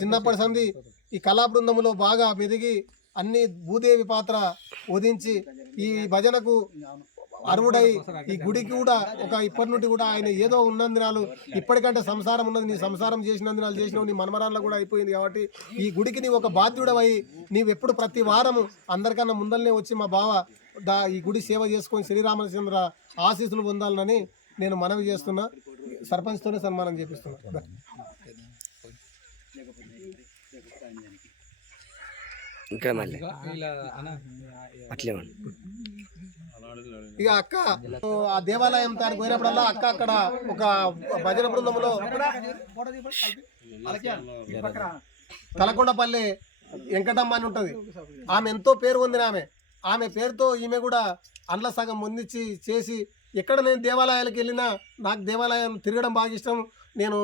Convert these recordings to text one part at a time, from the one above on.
చిన్నప్పటి సంది ఈ కళా బృందములో బాగా మెదిగి అన్ని భూదేవి పాత్ర వధించి ఈ భజనకు అరువుడై ఈ గుడికి కూడా ఒక ఇప్పటి నుండి కూడా ఆయన ఏదో ఉన్నందునాలు ఇప్పటికంటే సంసారం ఉన్నది నీ సంసారం చేసినందునాలు చేసినావు నీ మనమరాల్లో కూడా అయిపోయింది కాబట్టి ఈ గుడికి నీ ఒక బాధ్యుడవై నీవు ఎప్పుడు ప్రతి వారము అందరికన్నా ముందల్నే వచ్చి మా బావ దా ఈ గుడి సేవ చేసుకొని శ్రీరామచంద్ర ఆశీస్సులు పొందాలని నేను మనవి చేస్తున్నా. సర్పంచ్తోనే సన్మానం చేపిస్తున్నా. ఇక్కడ మళ్ళీ. అట్లే. ఇక అక్క ఆ దేవాలయం తానికి పోయినప్పుడల్లా అక్క అక్కడ ఒక భజన బృందంలో తలకొండపల్లి వెంకటమ్మ అని ఉంటుంది. ఆమె ఎంతో పేరు పొందిన ఆమె. ఆమె పేరుతో ఈమె కూడా అండ్ల సగం పొందించి చేసి ఎక్కడ నేను దేవాలయాలకు వెళ్ళినా నాకు దేవాలయం తిరగడం బాగా ఇష్టం. నేను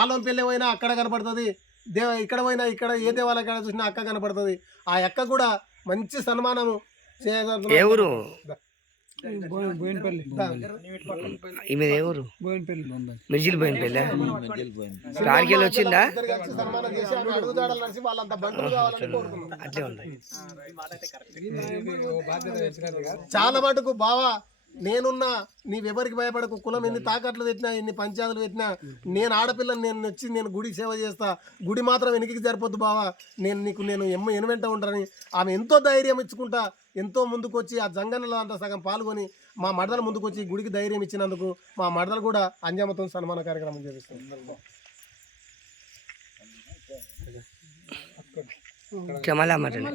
ఆలం పెళ్ళి పోయినా అక్కడ కనపడుతుంది. దేవ ఇక్కడ పోయినా ఇక్కడ ఏ దేవాలయం చూసినా అక్క కనపడుతుంది. ఆ అక్క కూడా మంచి సన్మానము ఈమె బోయినపల్లి. వచ్చిందా? అట్లే ఉంది చాలా మటుకు బావా నేనున్నా నీవెవరికి భయపడకు. కులం ఎన్ని తాకట్లు పెట్టినా ఎన్ని పంచాయతీలు పెట్టినా నేను ఆడపిల్లని నేను వచ్చి నేను గుడి సేవ చేస్తా. గుడి మాత్రం వెనక్కి సరిపోద్దు బావా. నేను నీకు నేను ఎమ్మ ఎనువెంట ఉంటానని ఆమె ఎంతో ధైర్యం ఇచ్చుకుంటా ఎంతో ముందుకు వచ్చి ఆ జంగనలో అంతా సగం పాల్గొని మా మడదల ముందుకు వచ్చి ఈ గుడికి ధైర్యం ఇచ్చినందుకు మా మడదలు కూడా అంజమ్మతో సన్మాన కార్యక్రమం చేపిస్తాం. ఇక్కడ మళ్ళీ అమ్మంటండి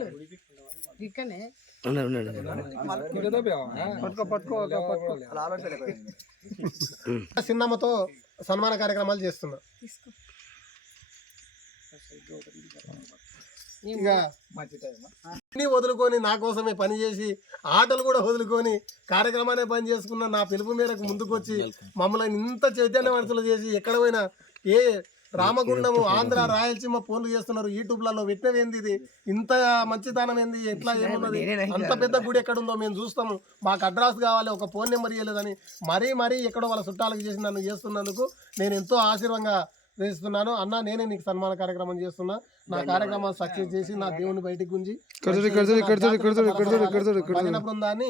చిన్నమ్మతో సన్మాన కార్యక్రమాలు చేస్తున్నా. ఇక వదులుకొని నా కోసమే పని చేసి ఆటలు కూడా వదులుకొని కార్యక్రమాన్ని పని చేసుకున్న నా పిలుపు మేరకు ముందుకు వచ్చి మమ్మల్ని ఇంత చైతన్యవంతులు చేసి ఎక్కడ పోయినా ఏ రామగుండము ఆంధ్ర రాయలసీమ ఫోన్లు చేస్తున్నారు. యూట్యూబ్లలో పెట్టినవేంది ఇది? ఇంత మంచితనం ఏంది? ఎట్లా ఏమున్నది? అంత పెద్ద గుడి ఎక్కడ ఉందో మేము చూస్తాము. మాకు అడ్రస్ కావాలి ఒక ఫోన్ నెంబర్ ఇవ్వలేదని మరీ మరీ ఎక్కడో వాళ్ళ చుట్టాలకు చేసి నన్ను చేస్తున్నందుకు నేను ఎంతో ఆశీర్వంగా వేస్తున్నాను అన్న నేనే నీకు సన్మాన కార్యక్రమం చేస్తున్నా. నా కార్యక్రమాన్ని సక్సెస్ చేసి నా దేవుని బయటికి గుంజి కడతడి, కడతడి, కడతడి, కడతడి, కడతడి, కడతడి, కడతడి. భజన బృందాన్ని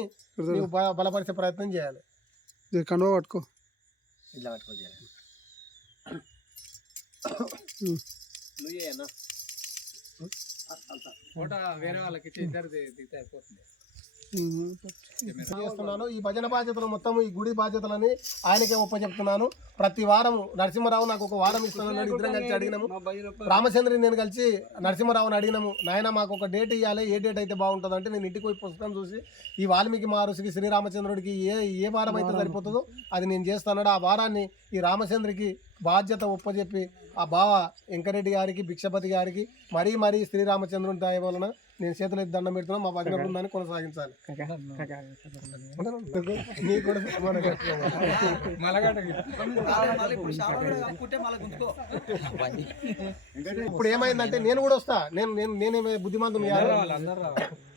నీవు పట్టుకోవాలి చేస్తున్నాను. ఈ భజన బాధ్యతలు మొత్తం ఈ గుడి బాధ్యతలని ఆయనకే ఒప్పచెప్తున్నాను. ప్రతి వారం నరసింహరావు నాకు ఒక వారం ఇస్తున్నాను ఇద్దరం కలిసి అడిగినాము. రామచంద్రుని నేను కలిసి నరసింహరావుని అడిగినాము. నాయన మాకు ఒక డేట్ ఇవ్వాలి ఏ డేట్ అయితే బాగుంటుంది అంటే నేను ఇంటికి పోయి పుస్తకం చూసి ఈ వాల్మీకి మహర్షికి శ్రీరామచంద్రుడికి ఏ ఏ వారం అయితే సరిపోతుందో అది నేను చేస్తాను ఆ వారాన్ని ఈ రామచంద్రుడికి బాధ్యత ఒప్పజెప్పి ఆ బావ వెంకరెడ్డి గారికి భిక్షపతి గారికి మరీ మరీ శ్రీరామచంద్రుని దయ వలన నేను చేతులు దండం పెడుతున్నా. మా భజన బృందాన్ని కొనసాగించాలి. కూడా చేస్తున్నాను. ఇప్పుడు ఏమైందంటే నేను కూడా వస్తా నేను నేను నేనేమే బుద్ధిమంతుని కాదు.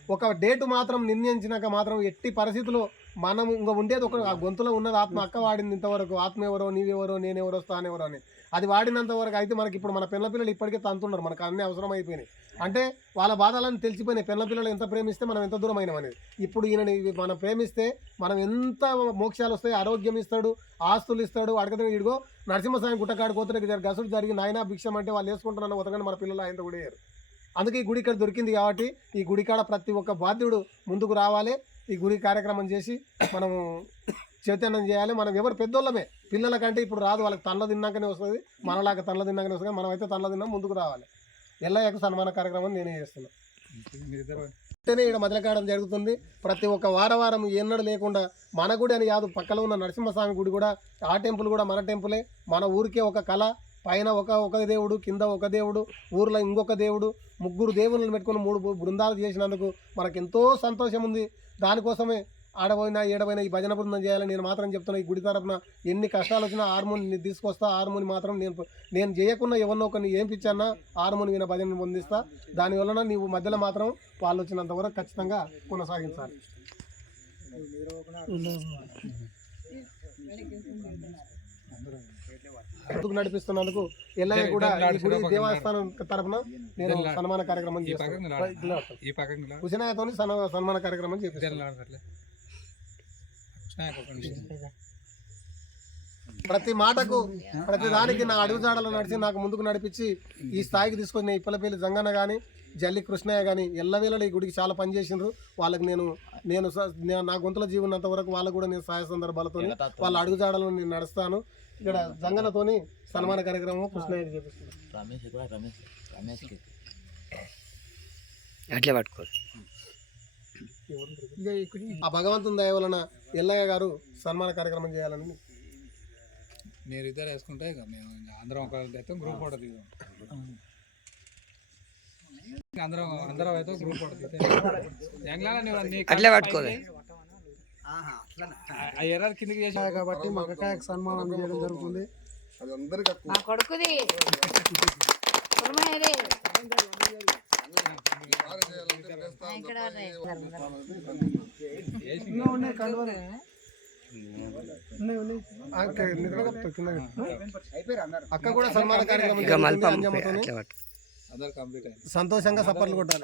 ఒక డేటు మాత్రం నిర్ణయించినాక మాత్రం ఎట్టి పరిస్థితుల్లో మనం ఇంకా ఉండేది ఒక గొంతులో ఉన్నది ఆత్మ అక్క వాడింది ఇంతవరకు. ఆత్మ ఎవరో నీవెవరో నేనెవరో స్థానెవరో అని. అది వాడినంత వరకు అయితే మనకి ఇప్పుడు మన పిల్ల పిల్లలు ఇప్పటికే తంతున్నారు. మనకు అన్ని అవసరం అయిపోయినాయి. అంటే వాళ్ళ బాధలను తెలిసిపోయినాయి. పిల్ల పిల్లలు ఎంత ప్రేమిస్తే మనం ఎంత దూరం అయినాం అనేది. ఇప్పుడు ఈయనని మనం ప్రేమిస్తే మనం ఎంత మోక్షాలు వస్తాయి ఆరోగ్యం ఇస్తాడు ఆస్తులు ఇస్తాడు అడగదు ఇడుగో నరసింహస్వామి గుట్టకాడు కోతరికి గసుడు జరిగి నాయన భిక్షం అంటే వాళ్ళు వేసుకుంటున్నాను ఉతకని మన పిల్లలు ఆయన కూడా వేయరు. అందుకే ఈ గుడి ఇక్కడ దొరికింది కాబట్టి ఈ గుడి కాడ ప్రతి ఒక్క బాధ్యుడు ముందుకు రావాలి. ఈ గుడి కార్యక్రమం చేసి మనము చైతన్యం చేయాలి. మనం ఎవరు పెద్దోళ్ళమే. పిల్లలకంటే ఇప్పుడు రాదు. వాళ్ళకి తనలో తిన్నాకనే వస్తుంది. మనలాగా తనలో తిన్నాకనే వస్తుంది. మనం అయితే తనలో తిన్నాం ముందుకు రావాలి. ఎల్లయ్యకు సన్మాన కార్యక్రమం నేనే చేస్తున్నాను అంటేనే ఇక్కడ మొదలకాయడం జరుగుతుంది. ప్రతి ఒక్క వార వారం ఎన్నడూ లేకుండా మన గుడి అని కాదు పక్కలో ఉన్న నరసింహస్వామి గుడి కూడా ఆ టెంపుల్ కూడా మన టెంపులే. మన ఊరికే ఒక కళ. పైన ఒక ఒక దేవుడు కింద ఒక దేవుడు ఊర్లో ఇంకొక దేవుడు ముగ్గురు దేవుళ్ళని పెట్టుకుని మూడు బృందాలు చేసినందుకు మనకు ఎంతో సంతోషం ఉంది దానికోసమే ఆడపోయినా ఏడపోయినా ఈ భజన బృందం చేయాలని నేను మాత్రం చెప్తున్నా. ఈ గుడి తరపున ఎన్ని కష్టాలు వచ్చినా హార్మోని తీసుకొస్తా. హార్మోని మాత్రం నేను నేను చేయకుండా ఎవరినో ఒకరిని ఏం హార్మోని విన భజన పొందిస్తా. దానివలన నీవు మధ్యలో మాత్రం వాళ్ళు వచ్చినంత వరకు ఖచ్చితంగా కొనసాగించాలి. ముందుకు నడిపిస్తున్నందుకు ఎల్లయ్య కూడా దేవస్థానం తరపున నేను సన్మాన కార్యక్రమం చేస్తాను. హుసేనాయతో సన్మాన కార్యక్రమం చేపిస్తాను ప్రతి మాటకు ప్రతి దానికి నా అడుగుజాడలు నడిచి నాకు ముందుకు నడిపించి ఈ స్థాయికి తీసుకొచ్చిన ఇప్పలపల్లి జంగన్న కానీ జల్లి కృష్ణయ్య కానీ ఎల్లవేళ ఈ గుడికి చాలా పనిచేసిండ్రు వాళ్ళకి నేను నేను స- నే- నా గొంతుల జీవనంత వరకు వాళ్ళకు కూడా నేను సహాయ సందర్భాలతో వాళ్ళ అడుగుజాడలను నేను నడుస్తాను. ఇక్కడ జంగన్నతోని సన్మాన కార్యక్రమం కృష్ణయ్య చేపిస్తున్నాను అట్లే పట్టుకో ఆ భగవంతుని దయ వలన ఎల్లయ్య గారు సన్మాన కార్యక్రమం చేయాలని మీరు ఇద్దరు వేసుకుంటే ఇక మేము అందరం ఒక గ్రూప్ ఫోటో తీద్దాం ఇంకా అందరం అందరం అయితే గ్రూప్ ఫోటో తీద్దాం ఎంగ్లాల నీవు నీ అట్లే ఎర్ర కిందకి చేసి కాబట్టి మగకాయకు సన్మానం చేయడం జరుగుతుంది. నా కొడుకుది. ఉన్నాయి. అక్క కూడా సన్మాన కార్యక్రమం సంతోషంగా సప్పర్లు కొట్టాలి.